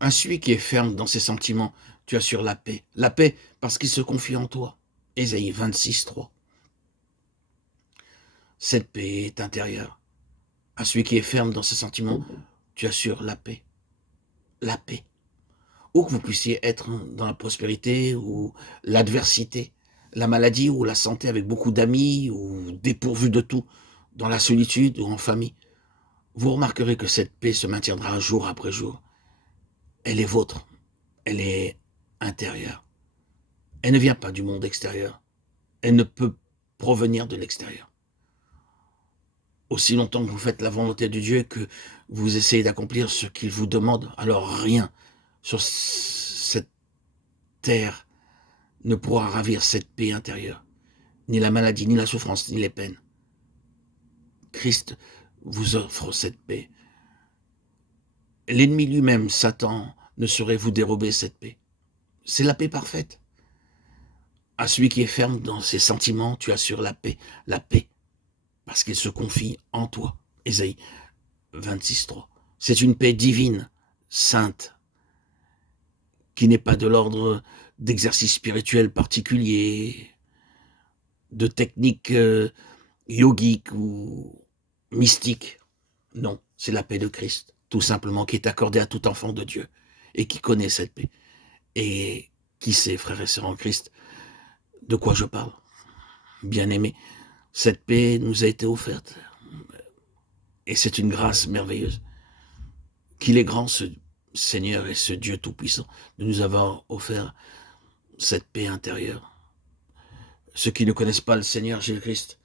À celui qui est ferme dans ses sentiments, tu assures la paix. La paix parce qu'il se confie en toi. Ésaïe 26, 3. Cette paix est intérieure. À celui qui est ferme dans ses sentiments, tu assures la paix. La paix. Où que vous puissiez être dans la prospérité ou l'adversité, la maladie ou la santé avec beaucoup d'amis ou dépourvu de tout, dans la solitude ou en famille, vous remarquerez que cette paix se maintiendra jour après jour. Elle est vôtre. Elle est intérieure. Elle ne vient pas du monde extérieur. Elle ne peut provenir de l'extérieur. Aussi longtemps que vous faites la volonté de Dieu et que vous essayez d'accomplir ce qu'il vous demande, alors rien sur cette terre ne pourra ravir cette paix intérieure. Ni la maladie, ni la souffrance, ni les peines. Christ vous offre cette paix. L'ennemi lui-même, Satan, ne saurait vous dérober cette paix. C'est la paix parfaite. À celui qui est ferme dans ses sentiments, tu assures la paix, parce qu'il se confie en toi. Ésaïe 26, 3. C'est une paix divine, sainte, qui n'est pas de l'ordre d'exercices spirituels particuliers, de techniques yogiques ou mystiques. Non, c'est la paix de Christ, tout simplement, qui est accordée à tout enfant de Dieu et qui connaît cette paix. Et qui sait, frères et sœurs en Christ, de quoi je parle. Bien-aimés, cette paix nous a été offerte. Et c'est une grâce merveilleuse. Qu'il est grand, ce Seigneur et ce Dieu Tout-Puissant, de nous avoir offert cette paix intérieure. Ceux qui ne connaissent pas le Seigneur Jésus-Christ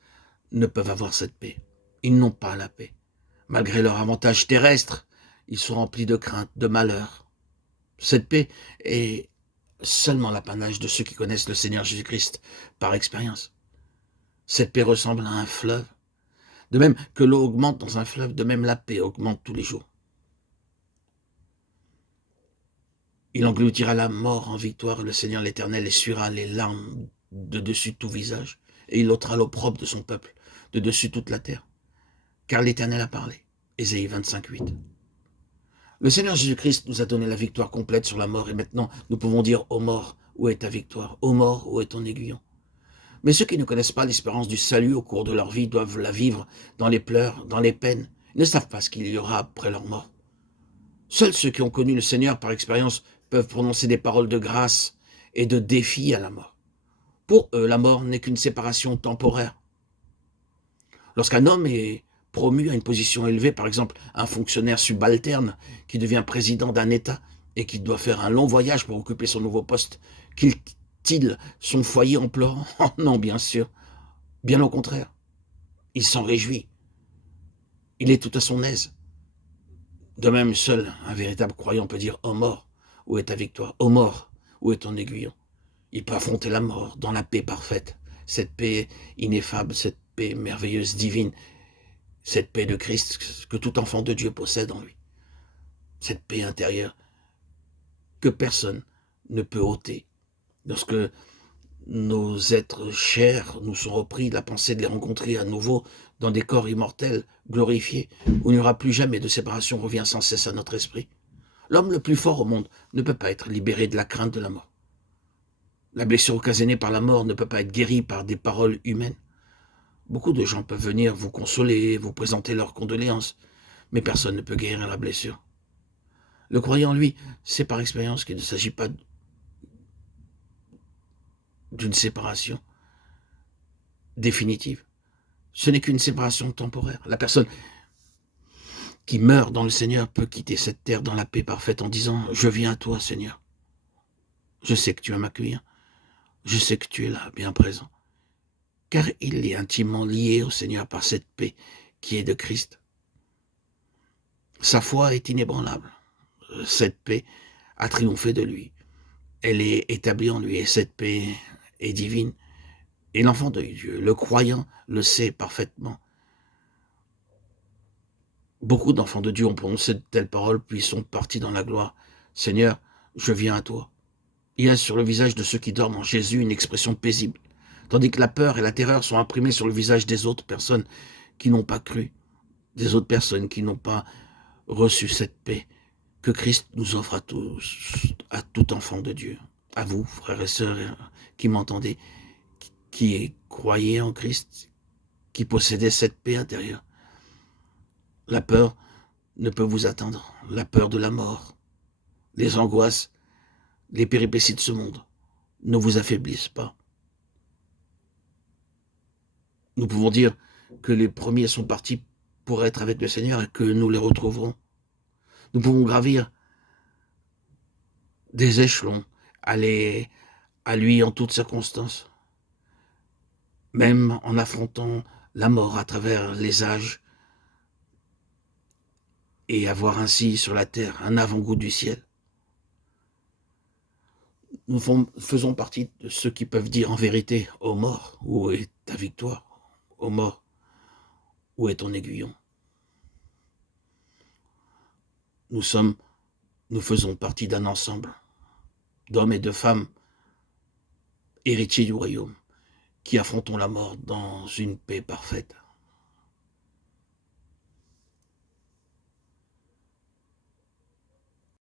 ne peuvent avoir cette paix. Ils n'ont pas la paix. Malgré leur avantage terrestre, ils sont remplis de crainte, de malheur. Cette paix est seulement l'apanage de ceux qui connaissent le Seigneur Jésus-Christ par expérience. Cette paix ressemble à un fleuve. De même que l'eau augmente dans un fleuve, de même la paix augmente tous les jours. Il engloutira la mort en victoire, et le Seigneur l'Éternel essuiera les larmes de dessus tout visage, et il ôtera l'opprobre de son peuple, de dessus toute la terre. Car l'Éternel a parlé. Ésaïe 25, 8. Le Seigneur Jésus-Christ nous a donné la victoire complète sur la mort, et maintenant nous pouvons dire, ô mort, où est ta victoire? Ô mort, où est ton aiguillon? Mais ceux qui ne connaissent pas l'espérance du salut au cours de leur vie doivent la vivre dans les pleurs, dans les peines. Ils ne savent pas ce qu'il y aura après leur mort. Seuls ceux qui ont connu le Seigneur par expérience peuvent prononcer des paroles de grâce et de défi à la mort. Pour eux, la mort n'est qu'une séparation temporaire. Lorsqu'un homme est promu à une position élevée, par exemple un fonctionnaire subalterne qui devient président d'un État et qui doit faire un long voyage pour occuper son nouveau poste, quitte-t-il son foyer en pleurant? Oh non, bien sûr. Bien au contraire. Il s'en réjouit. Il est tout à son aise. De même, seul un véritable croyant peut dire « Ô mort, où est ta victoire? Ô mort, où est ton aiguillon ?» Il peut affronter la mort dans la paix parfaite, cette paix ineffable, cette paix merveilleuse, divine, cette paix de Christ que tout enfant de Dieu possède en lui. Cette paix intérieure que personne ne peut ôter. Lorsque nos êtres chers nous sont repris, la pensée de les rencontrer à nouveau dans des corps immortels, glorifiés, où il n'y aura plus jamais de séparation revient sans cesse à notre esprit. L'homme le plus fort au monde ne peut pas être libéré de la crainte de la mort. La blessure occasionnée par la mort ne peut pas être guérie par des paroles humaines. Beaucoup de gens peuvent venir vous consoler, vous présenter leurs condoléances, mais personne ne peut guérir la blessure. Le croyant, lui, sait par expérience qu'il ne s'agit pas d'une séparation définitive. Ce n'est qu'une séparation temporaire. La personne qui meurt dans le Seigneur peut quitter cette terre dans la paix parfaite en disant « Je viens à toi, Seigneur. Je sais que tu vas m'accueillir. Je sais que tu es là, bien présent. » Car il est intimement lié au Seigneur par cette paix qui est de Christ. Sa foi est inébranlable. Cette paix a triomphé de lui. Elle est établie en lui et cette paix est divine. Et l'enfant de Dieu, le croyant, le sait parfaitement. Beaucoup d'enfants de Dieu ont prononcé de telles paroles, puis sont partis dans la gloire. Seigneur, je viens à toi. Il y a sur le visage de ceux qui dorment en Jésus une expression paisible, tandis que la peur et la terreur sont imprimées sur le visage des autres personnes qui n'ont pas cru, des autres personnes qui n'ont pas reçu cette paix que Christ nous offre à tous, à tout enfant de Dieu, à vous, frères et sœurs qui m'entendez, qui croyez en Christ, qui possédez cette paix intérieure. La peur ne peut vous atteindre, la peur de la mort, les angoisses, les péripéties de ce monde ne vous affaiblissent pas. Nous pouvons dire que les premiers sont partis pour être avec le Seigneur et que nous les retrouverons. Nous pouvons gravir des échelons, aller à lui en toutes circonstances, même en affrontant la mort à travers les âges, et avoir ainsi sur la terre un avant-goût du ciel. Nous faisons partie de ceux qui peuvent dire en vérité: ô mort, où est ta victoire? Ô mort, où est ton aiguillon? Nous faisons partie d'un ensemble d'hommes et de femmes héritiers du royaume, qui affrontons la mort dans une paix parfaite.